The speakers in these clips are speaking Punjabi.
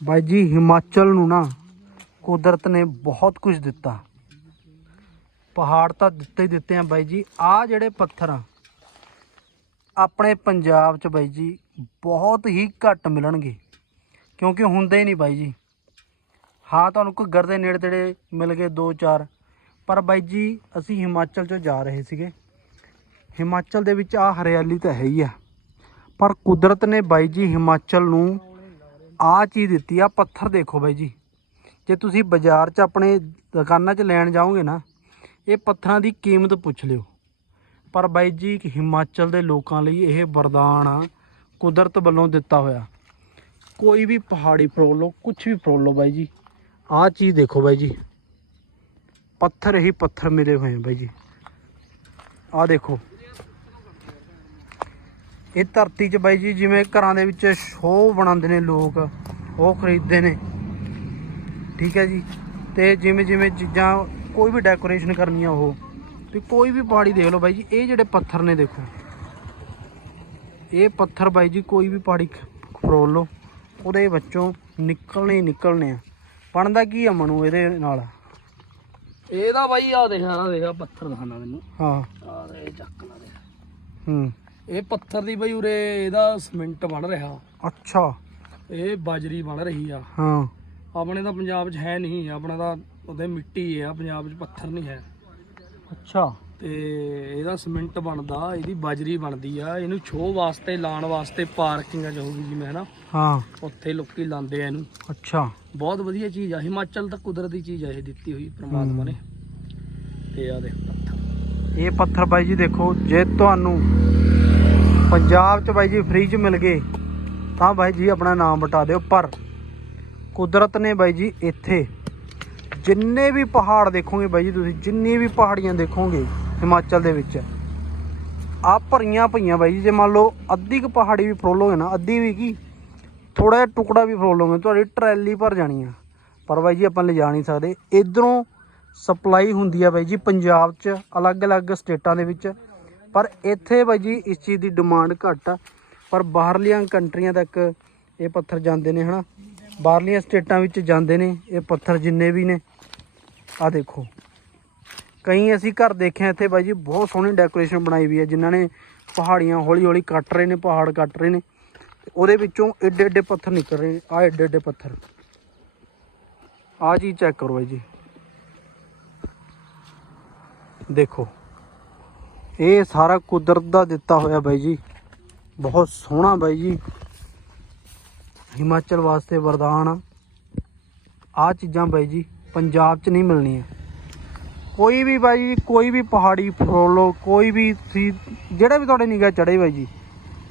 ਬਾਈ ਜੀ, ਹਿਮਾਚਲ ਨੂੰ ਨਾ ਕੁਦਰਤ ਨੇ ਬਹੁਤ ਕੁਝ ਦਿੱਤਾ। ਪਹਾੜ ਤਾਂ ਦਿੱਤੇ ਹੀ ਦਿੱਤੇ ਆ ਬਾਈ ਜੀ। ਆ ਜਿਹੜੇ ਪੱਥਰ ਆ, ਆਪਣੇ ਪੰਜਾਬ 'ਚ ਬਾਈ ਜੀ, ਬਹੁਤ ਹੀ ਘੱਟ ਮਿਲਣਗੇ। ਕਿਉਂਕਿ ਹੁੰਦੇ ਹੀ ਨਹੀਂ ਬਾਈ ਜੀ। ਹਾਂ, ਤੁਹਾਨੂੰ ਘੱਗਰ ਦੇ ਨੇੜੇ ਤੇੜੇ ਮਿਲ ਗਏ 2-4 ਪਰ ਬਾਈ ਜੀ, ਅਸੀਂ ਹਿਮਾਚਲ 'ਚੋਂ ਜਾ ਰਹੇ ਸੀਗੇ। ਹਿਮਾਚਲ ਦੇ ਵਿੱਚ ਆ ਹਰਿਆਲੀ ਤਾਂ ਹੈ ਹੀ ਆ। ਪਰ ਕੁਦਰਤ ਨੇ ਬਾਈ ਜੀ, ਹਿਮਾਚਲ ਨੂੰ ਆ ਚੀਜ਼ ਦਿੱਤੀ ਆ, ਪੱਥਰ ਦੇਖੋ ਬਾਈ ਜੀ। ਜੇ ਤੁਸੀਂ ਬਾਜ਼ਾਰ 'ਚ ਆਪਣੇ ਦੁਕਾਨਾਂ 'ਚ ਲੈਣ ਜਾਓਗੇ ਨਾ, ਇਹ ਪੱਥਰਾਂ ਦੀ ਕੀਮਤ ਪੁੱਛ ਲਿਓ। ਪਰ ਬਾਈ ਜੀ ਹਿਮਾਚਲ ਦੇ ਲੋਕਾਂ ਲਈ ਇਹ ਵਰਦਾਨ ਆ, ਕੁਦਰਤ ਵੱਲੋਂ ਦਿੱਤਾ ਹੋਇਆ। ਕੋਈ ਵੀ ਪਹਾੜੀ ਫਰੋਲ ਲਓ ਕੁਝ ਵੀ ਫਰੋਲ ਲਓ ਬਾਈ ਜੀ। ਆਹ ਚੀਜ਼ ਦੇਖੋ ਬਾਈ ਜੀ। ਪੱਥਰ ਹੀ ਪੱਥਰ ਮਿਲੇ ਹੋਏ ਆ ਬਾਈ ਜੀ। ਆਹ ਦੇਖੋ। ਇਹ ਧਰਤੀ 'ਚ ਬਾਈ ਜੀ ਜਿਵੇਂ ਘਰਾਂ ਦੇ ਵਿੱਚ ਸ਼ੋਅ ਬਣਾਉਂਦੇ ਨੇ ਲੋਕ ਉਹ ਖਰੀਦਦੇ ਨੇ। ਠੀਕ ਹੈ ਜੀ? ਤੇ ਜਿਵੇਂ ਜਿਵੇਂ ਚੀਜ਼ਾਂ ਕੋਈ ਵੀ ਡੈਕੋਰੇਸ਼ਨ ਕਰਨੀ ਆ ਉਹ ਤੇ ਕੋਈ ਵੀ ਪਹਾੜੀ ਦੇਖ ਲਓ ਬਾਈ ਜੀ ਇਹ ਜਿਹੜੇ ਪੱਥਰ ਨੇ ਦੇਖੋ। ਇਹ ਪੱਥਰ ਬਾਈ ਜੀ ਕੋਈ ਵੀ ਪਹਾੜੀ ਫਰੋਲ ਲਓ ਉਹਦੇ ਵਿੱਚੋਂ ਨਿਕਲਣੇ ਨਿਕਲਣੇ ਆ। ਬਣਦਾ ਕੀ ਆ ਮਨੂ ਇਹਦੇ ਨਾਲ? ਇਹਦਾ ਬਾਈ ਆ ਦੇਖ ਆ ਦੇਖ ਪੱਥਰ ਦਿਖਾਣਾ ਮੈਨੂੰ। ਹਾਂ। ਆ ਦੇ ਚੱਕ ਲਾ ਦੇ ਹੂੰ। ਇਹ ਪੱਥਰ ਦੀ ਬਈ ਉਰੇ ਇਹਦਾ ਸਿਮੈਂਟ ਬਣ ਰਿਹਾ। ਅੱਛਾ। ਇਹ ਬਾਜਰੀ ਬਣ ਰਹੀ ਆ। ਹਾਂ। ਆਪਣੇ ਤਾਂ ਪੰਜਾਬ 'ਚ ਹੈ ਨਹੀਂ ਆਪਣਾ ਤਾਂ ਉਹਦੇ ਮਿੱਟੀ ਹੈ ਪੰਜਾਬ 'ਚ ਪੱਥਰ ਨਹੀਂ ਹੈ। ਅੱਛਾ। ਤੇ ਇਹਦਾ ਸਿਮੈਂਟ ਬਣਦਾ ਇਹਦੀ ਬਾਜਰੀ ਬਣਦੀ ਆ। ਇਹਨੂੰ ਛੋਹ ਵਾਸਤੇ ਲਾਣ ਵਾਸਤੇ ਪਾਰਕਿੰਗ ਚ ਹੋਊਗੀ ਜਿਵੇਂ ਹਨਾ। ਹਾਂ। ਉੱਥੇ ਲੋਕੀ ਲਾਉਂਦੇ ਆ ਇਹਨੂੰ। ਅੱਛਾ। ਬਹੁਤ ਵਧੀਆ ਚੀਜ਼ ਆ। ਹਿਮਾਚਲ ਤਾਂ ਕੁਦਰਤੀ ਚੀਜ਼ ਆ ਇਹ ਦਿੱਤੀ ਹੋਈ ਪ੍ਰਮਾਤਮਾ ਨੇ। ਤੇ ਆ ਦੇਖ ਪੱਥਰ। ਇਹ ਪੱਥਰ ਬਾਈ ਜੀ ਦੇਖੋ ਜੇ ਤੁਹਾਨੂੰ ਪੰਜਾਬ ਚ ਬਾਈ ਜੀ ਫ੍ਰੀ ਚ ਮਿਲ ਗਏ। ਤਾਂ ਬਾਈ ਜੀ ਆਪਣਾ ਨਾਮ ਬਟਾ ਦਿਓ ਪਰ ਕੁਦਰਤ ਨੇ ਬਾਈ ਜੀ ਇੱਥੇ ਜਿੰਨੇ ਵੀ ਪਹਾੜ ਦੇਖੋਗੇ ਬਾਈ ਜੀ ਤੁਸੀਂ, ਜਿੰਨੀ ਵੀ ਪਹਾੜੀਆਂ ਦੇਖੋਗੇ ਹਿਮਾਚਲ ਦੇ ਵਿੱਚ, ਆ ਭਰੀਆਂ ਪਈਆਂ ਬਾਈ ਜੀ। ਜੇ ਮੰਨ ਲਓ ਅੱਧੀ ਕੁ ਪਹਾੜੀ ਵੀ ਫਰੋਲੋਗੇ ਨਾ, ਅੱਧੀ ਵੀ ਕੀ? ਥੋੜਾ ਜਿਹਾ ਟੁਕੜਾ ਵੀ ਫਰੋਲੋਗੇ ਤੁਹਾਡੀ ਟਰੈਲੀ ਭਰ ਜਾਣੀ ਆ। ਪਰ ਬਾਈ ਜੀ ਆਪਾਂ ਲਿਜਾ ਨਹੀਂ ਸਕਦੇ। ਇਧਰੋਂ ਸਪਲਾਈ ਹੁੰਦੀ ਆ ਬਾਈ ਜੀ ਪੰਜਾਬ 'ਚ, ਅਲੱਗ-ਅਲੱਗ ਸਟੇਟਾਂ ਦੇ ਵਿੱਚ। ਪਰ ਇੱਥੇ ਬਾਈ ਜੀ ਇਸ ਚੀਜ਼ ਦੀ ਡਿਮਾਂਡ ਘੱਟ ਆ। ਪਰ ਬਾਹਰਲੀਆਂ ਕੰਟਰੀਆਂ ਤੱਕ ਇਹ ਪੱਥਰ ਜਾਂਦੇ ਨੇ, ਹਨਾ? ਬਾਹਰਲੀਆਂ ਸਟੇਟਾਂ ਵਿੱਚ ਜਾਂਦੇ ਨੇ ਇਹ ਪੱਥਰ ਜਿੰਨੇ ਵੀ ਨੇ। ਆ ਦੇਖੋ। ਕਈ ਅਸੀਂ ਘਰ ਦੇਖਿਆ ਇੱਥੇ ਬਾਈ ਜੀ ਬਹੁਤ ਸੋਹਣੀ ਡੈਕੋਰੇਸ਼ਨ ਬਣਾਈ ਵੀ ਹੈ ਜਿਨ੍ਹਾਂ ਨੇ ਪਹਾੜੀਆਂ ਹੌਲੀ-ਹੌਲੀ ਕੱਟ ਰਹੇ ਨੇ, ਪਹਾੜ ਕੱਟ ਰਹੇ ਨੇ। ਉਹਦੇ ਵਿੱਚੋਂ ਏਡੇ ਏਡੇ ਪੱਥਰ ਨਿਕਲ ਰਹੇ ਆ ਏਡੇ ਏਡੇ ਪੱਥਰ। ਆ ਚੀਜ਼ ਚੈੱਕ ਕਰੋ ਬਾਈ ਜੀ। ਦੇਖੋ। ਇਹ ਸਾਰਾ ਕੁਦਰਤ ਦਾ ਦਿੱਤਾ ਹੋਇਆ ਬਾਈ ਜੀ। ਬਹੁਤ ਸੋਹਣਾ ਬਾਈ ਜੀ। ਹਿਮਾਚਲ ਵਾਸਤੇ ਵਰਦਾਨ ਆ। ਆਹ ਚੀਜ਼ਾਂ ਬਾਈ ਜੀ, ਪੰਜਾਬ 'ਚ ਨਹੀਂ ਮਿਲਣੀਆਂ। ਕੋਈ ਵੀ ਬਾਈ ਜੀ, ਕੋਈ ਵੀ ਪਹਾੜੀ ਫਰੋਲੋ ਕੋਈ ਵੀ ਸੀ ਜਿਹੜਾ ਵੀ ਤੁਹਾਡੇ ਨਿਗਾਹ ਚੜੇ ਬਾਈ ਜੀ,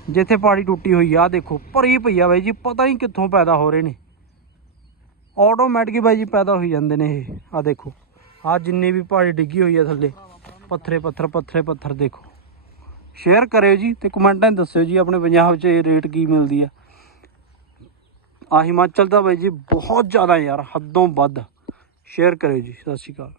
ਜਿੱਥੇ ਪਹਾੜੀ ਟੁੱਟੀ ਹੋਈ ਆ, ਆਹ ਦੇਖੋ, ਭਰੀ ਪਈ ਆ ਬਾਈ ਜੀ, ਪਤਾ ਨਹੀਂ ਕਿੱਥੋਂ ਪੈਦਾ ਹੋ ਰਹੇ ਨੇ। ਆਟੋਮੈਟਿਕ ਬਾਈ ਜੀ ਪੈਦਾ ਹੋਈ ਜਾਂਦੇ ਨੇ ਇਹ ਆ ਦੇਖੋ। ਆ ਜਿੰਨੀ ਵੀ ਪਹਾੜੀ ਡਿੱਗੀ ਹੋਈ ਆ ਥੱਲੇ। ਪੱਥਰੇ, ਪੱਥਰ ਪੱਥਰੇ, ਪੱਥਰ ਦੇਖੋ। ਸ਼ੇਅਰ ਕਰਿਓ ਜੀ ਤੇ ਕਮੈਂਟਾਂ 'ਚ ਦੱਸਿਓ ਜੀ ਆਪਣੇ ਪੰਜਾਬ 'ਚ ਇਹ ਰੇਟ ਕੀ ਮਿਲਦੀ ਆ। ਆ ਹਿਮਾਚਲ ਦਾ ਬਾਈ ਜੀ ਬਹੁਤ ਜ਼ਿਆਦਾ ਯਾਰ, ਹੱਦੋਂ ਵੱਧ। ਸ਼ੇਅਰ ਕਰਿਓ ਜੀ, ਸਤਿ ਸ਼੍ਰੀ ਅਕਾਲ।